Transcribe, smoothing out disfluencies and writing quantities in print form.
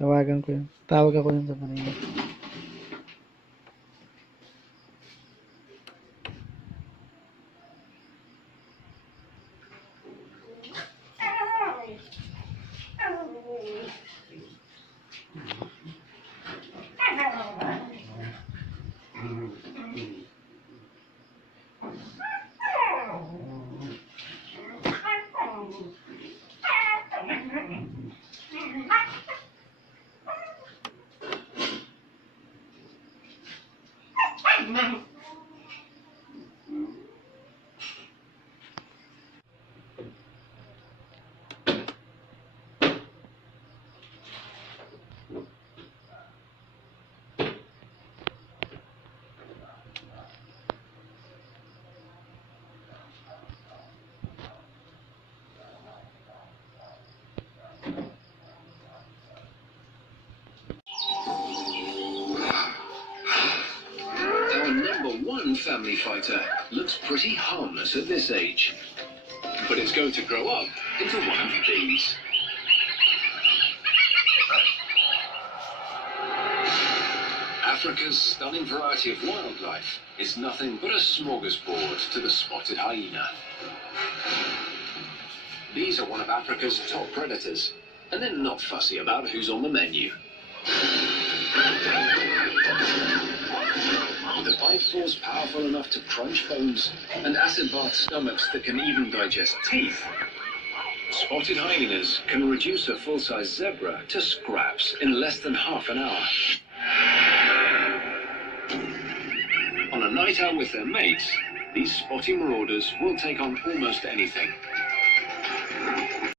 Tawagan ko yun. Tawag ako yun sa kanila. One family fighter looks pretty harmless at this age, but it's going to grow up into one of these. Africa's stunning variety of wildlife is nothing but a smorgasbord to the spotted hyena. These are one of Africa's top predators, and they're not fussy about who's on the menu. With a bite force powerful enough to crunch bones and acid bath stomachs that can even digest teeth, spotted hyenas can reduce a full-size zebra to scraps in less than half an hour. On a night out with their mates, these spotty marauders will take on almost anything.